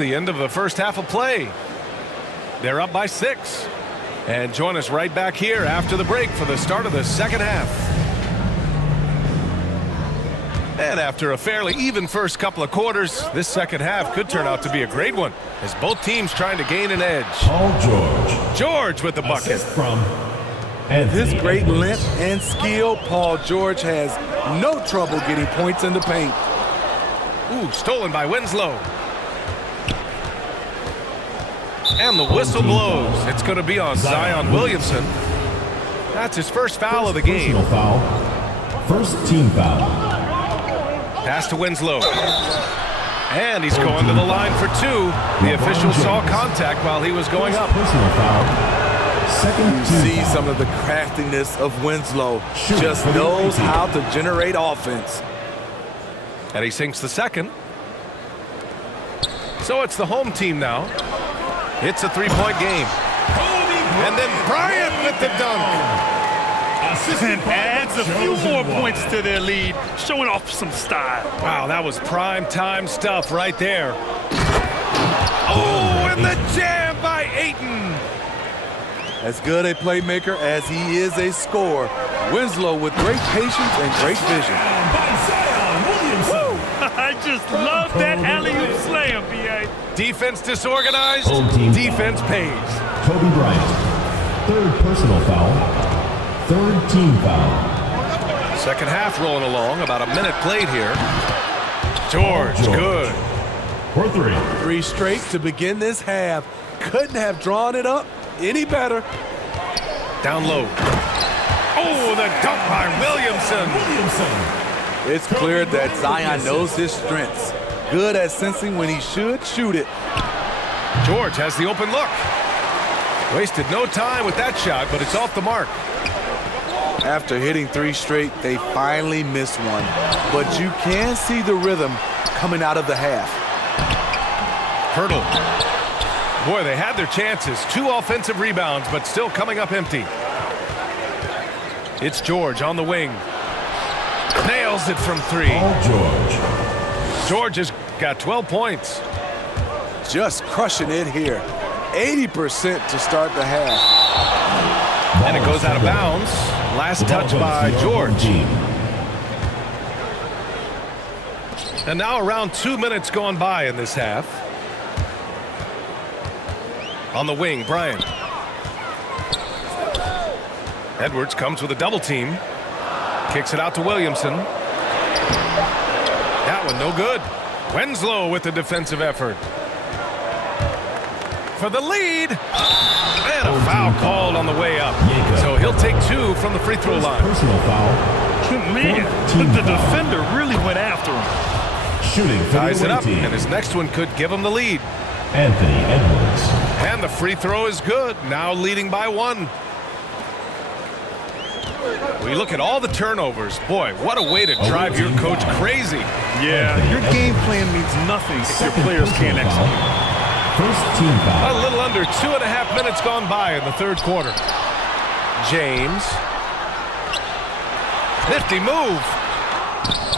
The end of the first half of play. They're up by 6. And join us right back here after the break for the start of the second half. And after a fairly even first couple of quarters, this second half could turn out to be a great one as both teams trying to gain an edge. Paul George. George with the bucket. Assist from With his great length and skill, Paul George has no trouble getting points in the paint. Ooh, stolen by Winslow. And the whistle blows. It's going to be on Zion Williamson. That's his first foul of the game. Personal foul. First team foul. Pass to Winslow. And he's going to the line for 2. The official saw contact while he was going up. Personal foul. Second team See foul. some of the craftiness of Winslow. Shoot Just for the knows team. how to generate offense. And he sinks the second. So it's the home team now. It's a three-point game. And then Bryant with the dunk. And adds a few more points to their lead, showing off some style. Wow, that was prime time stuff right there. Oh, and the jam by Ayton. As good a playmaker as he is a scorer, Winslow with great patience and great vision. I just love that alley-oop slam, B.A. Defense disorganized, Home team defense pays. Kobe Bryant. Third personal foul. Third team foul. Second half rolling along, about a minute played here. George, good. For 3. 3 straight to begin this half. Couldn't have drawn it up any better. Down low. Oh, the dunk by Williamson. It's clear that Zion knows his strengths. Good at sensing when he should shoot it. George has the open look. Wasted no time with that shot, but it's off the mark. After hitting 3 straight, they finally missed one. But you can see the rhythm coming out of the half. Hurdle. Boy, they had their chances. 2 offensive rebounds, but still coming up empty. It's George on the wing. Nails it from 3. Paul George. George has got 12 points. Just crushing it here. 80% to start the half. And it goes out of bounds. Last touch by George. And now around 2 minutes gone by in this half. On the wing, Bryant. Edwards comes with a double team. Kicks it out to Williamson. That one no good. Winslow with the defensive effort. For the lead. And a foul called on the way up. So he'll take 2 from the free throw line. Personal foul. Man, the defender really went after him. Shooting for Ties the it away up, team. and his next one could give him the lead. Anthony Edwards. And the free throw is good. Now leading by 1. We look at all the turnovers. Boy, what a way to drive your coach crazy. Yeah, your game plan means nothing if your players can't execute. First team A foul. little under 2.5 minutes gone by in the third quarter. James. Nifty move.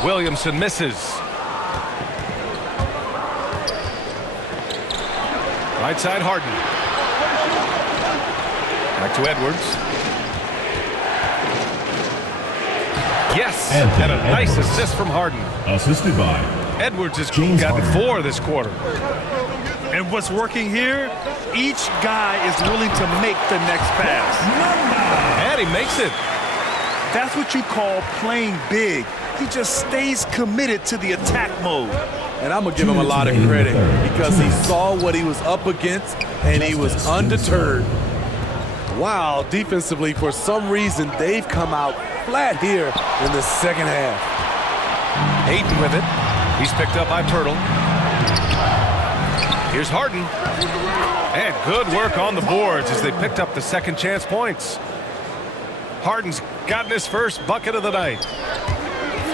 Williamson misses. Right side, Harden. Back to Edwards. Yes, Anthony and a nice Edwards. assist from Harden. Assisted by Edwards has James gotten Harden. 4 this quarter. And what's working here, each guy is willing to make the next pass. And he makes it. That's what you call playing big. He just stays committed to the attack mode. And I'm going to give him a lot of credit because he saw what he was up against and he was undeterred. Wow, defensively, for some reason, they've come out flat here in the second half. Ayton with it. He's picked up by Pirtle. Here's Harden. And good work on the boards as they picked up the second chance points. Harden's gotten his first bucket of the night.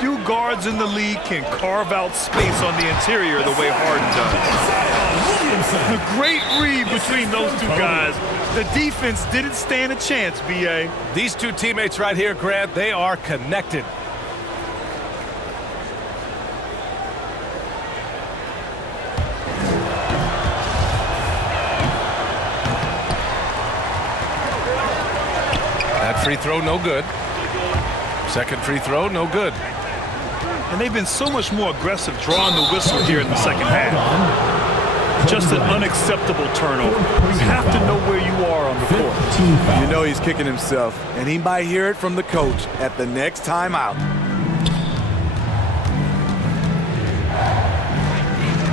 Few guards in the league can carve out space on the interior the way Harden does. A great read between those 2 guys. The defense didn't stand a chance, B.A. These 2 teammates right here, Grant, they are connected. free throw, no good. Second free throw, no good. And they've been so much more aggressive drawing the whistle here in the second half. Just an unacceptable turnover. You have to know where you are on the court. You know he's kicking himself, and he might hear it from the coach at the next timeout.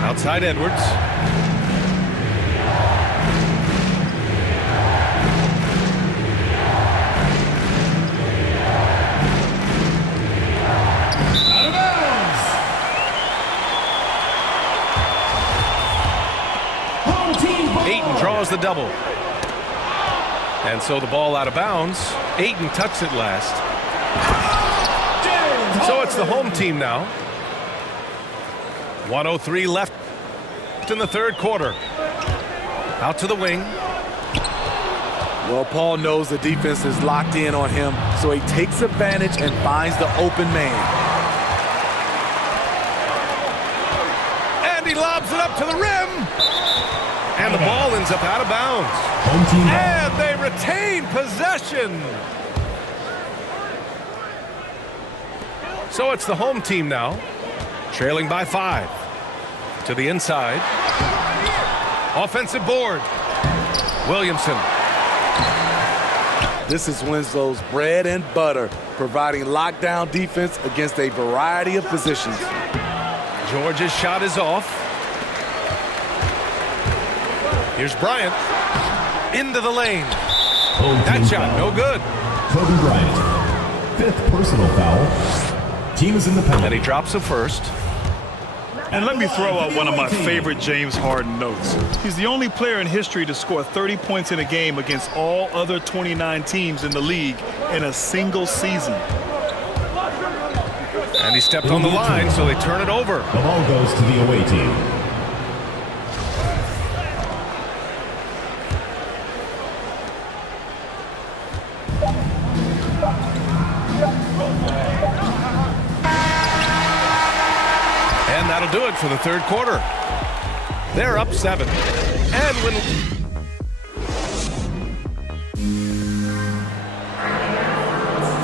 Outside Edwards. Out of bounds. Home team ball. Ayton draws the double. And so the ball out of bounds. Ayton touched it last. So it's the home team now. 1:03 left in the third quarter. Out to the wing. Well, Paul knows the defense is locked in on him, so he takes advantage and finds the open man. And he lobs it up to the rim. And the ball ends up out of bounds. Home team ball. And they retain possession. So it's the home team now, trailing by 5. To the inside. Offensive board. Williamson. This is Winslow's bread and butter, providing lockdown defense against a variety of positions. George's shot is off. Here's Bryant. Into the lane. Home That team shot, foul. no good. Kobe Bryant. 5th personal foul. Team is in the And he penalty. drops a first. And let me throw out one of my favorite James Harden notes. He's the only player in history to score 30 points in a game against all other 29 teams in the league in a single season. And he stepped on the line, so they turn it over. The ball goes to the away team. And that'll do it for the third quarter. They're up 7. And when...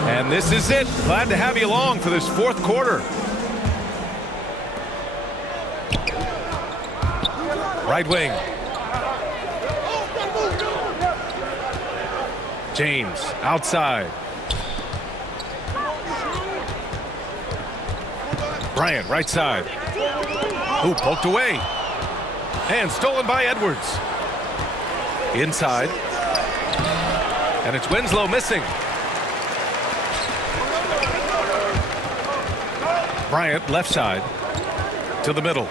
And this is it. Glad to have you along for this fourth quarter. Right wing. James outside. Bryant right side. Ooh, poked away. And stolen by Edwards. Inside. And it's Winslow missing. Bryant left side to the middle.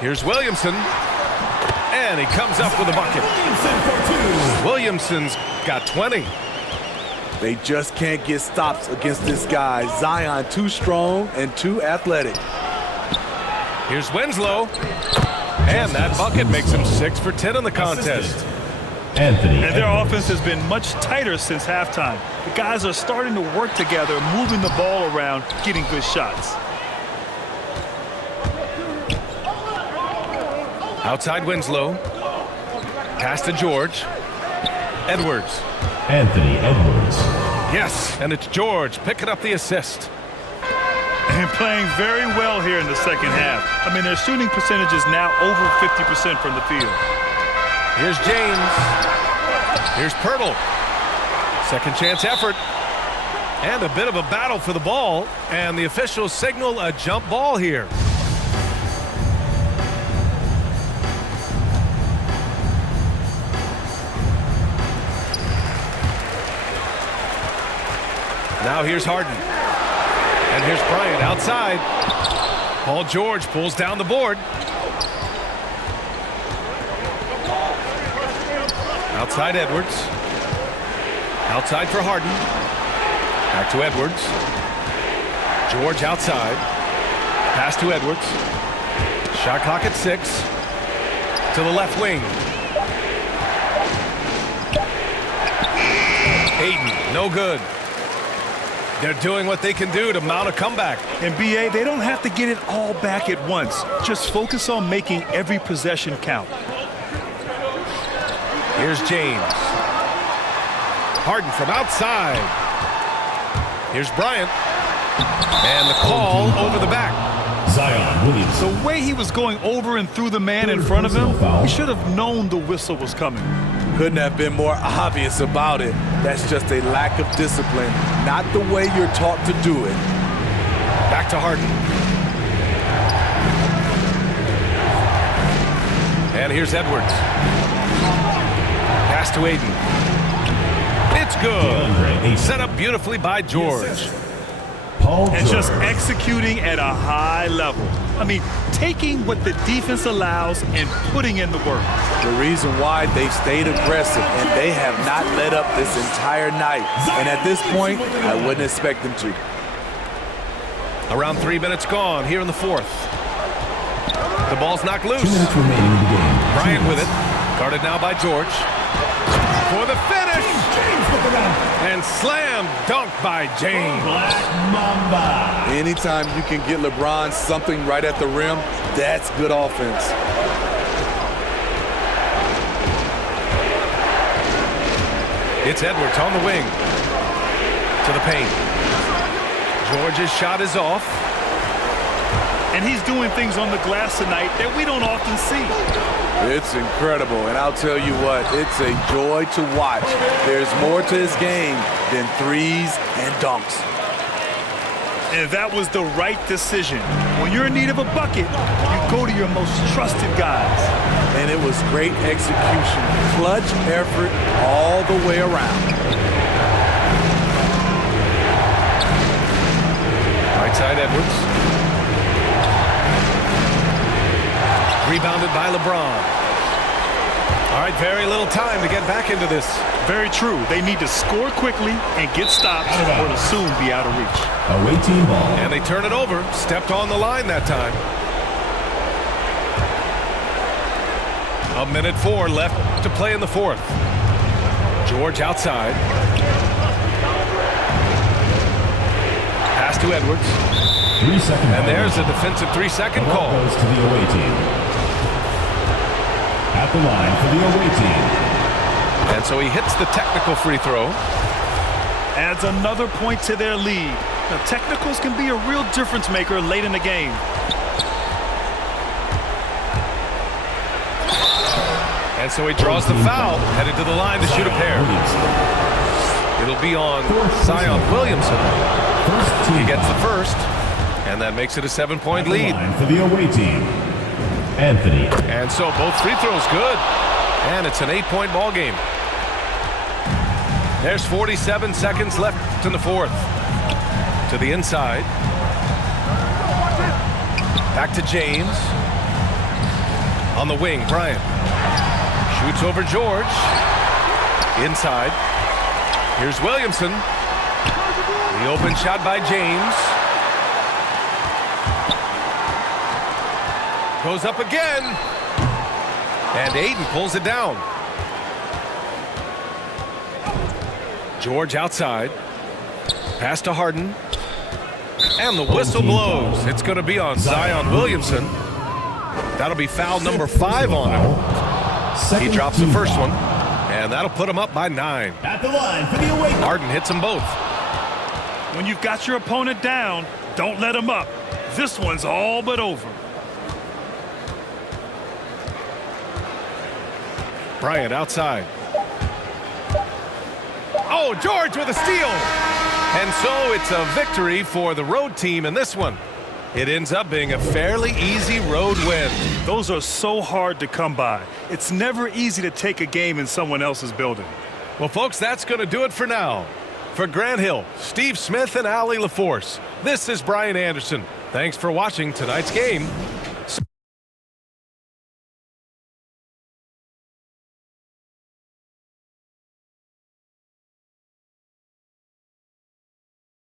Here's Williamson. And he comes up with a bucket. Williamson's got 20. They just can't get stops against this guy. Zion too strong and too athletic. Here's Winslow. And that bucket makes him 6 for 10 in the contest. Anthony. And their offense has been much tighter since halftime. The guys are starting to work together, moving the ball around, getting good shots. Outside Winslow. Pass to George. Edwards. Anthony Edwards. Yes, and it's George picking up the assist. And playing very well here in the second half. I mean, their shooting percentage is now over 50% from the field. Here's James. Here's Pirtle. Second chance effort. And a bit of a battle for the ball. And the officials signal a jump ball here. Now here's Harden. And here's Bryant outside. Paul George pulls down the board. Outside Edwards. Outside for Harden. Back to Edwards. George outside. Pass to Edwards. Shot clock at 6. To the left wing. Ayton, no good. They're doing what they can do to mount a comeback. And BA, they don't have to get it all back at once. Just focus on making every possession count. Here's James. Harden from outside. Here's Bryant. And the call over the back. Zion Williamson. The way he was going over and through the man in front of him, he should have known the whistle was coming. Couldn't have been more obvious about it. That's just a lack of discipline, not the way you're taught to do it. Back to Harden. And here's Edwards. Pass to Aiden. It's good. Set up beautifully by George. Paul And George. just executing at a high level. I mean, taking what the defense allows and putting in the work. The reason why they've stayed aggressive and they have not let up this entire night. And at this point, I wouldn't expect them to. Around 3 minutes gone here in the fourth. The ball's knocked 2 loose. minutes remaining in the game. Bryant with it. Guarded now by George. For the finish. And slam dunk by James. Black Mamba. Anytime you can get LeBron something right at the rim, that's good offense. It's Edwards on the wing. To the paint. George's shot is off. And he's doing things on the glass tonight that we don't often see. It's incredible, and I'll tell you what, it's a joy to watch. There's more to his game than threes and dunks. And that was the right decision. When you're in need of a bucket, you go to your most trusted guys. And it was great execution, clutch effort all the way around. Right side Edwards. Rebounded by LeBron. All right, very little time to get back into this. Very true. They need to score quickly and get stops or it'll soon be out of reach. Away team ball. And they turn it over. Stepped on the line that time. 1:04 left to play in the fourth. George outside. Pass to Edwards. 3 second. And there's a defensive 3-second Ball call. goes to the away team. At the line for the away team. And so he hits the technical free throw. Adds another point to their lead. Now, technicals can be a real difference maker late in the game. And so he draws the foul, headed to the line to shoot a pair. It'll be on Zion Williamson. First team He gets the foul. first, and that makes it a 7-point At the lead. line for the away team. Anthony. And so both free throws good. And it's an 8-point ball game. There's 47 seconds left in the fourth. To the inside. Back to James. On the wing, Bryant. Shoots over George. Inside. Here's Williamson. The open shot by James. Goes up again. And Aiden pulls it down. George outside. Pass to Harden. And the whistle blows. It's going to be on Zion Williamson. That'll be foul number 5 on him. He drops the first one. And that'll put him up by 9. At the line for the away. Harden hits them both. When you've got your opponent down, don't let him up. This one's all but over. Bryant outside. Oh, George with a steal. And so it's a victory for the road team in this one. It ends up being a fairly easy road win. Those are so hard to come by. It's never easy to take a game in someone else's building. Well, folks, that's going to do it for now. For Grant Hill, Steve Smith, and Allie LaForce, this is Brian Anderson. Thanks for watching tonight's game.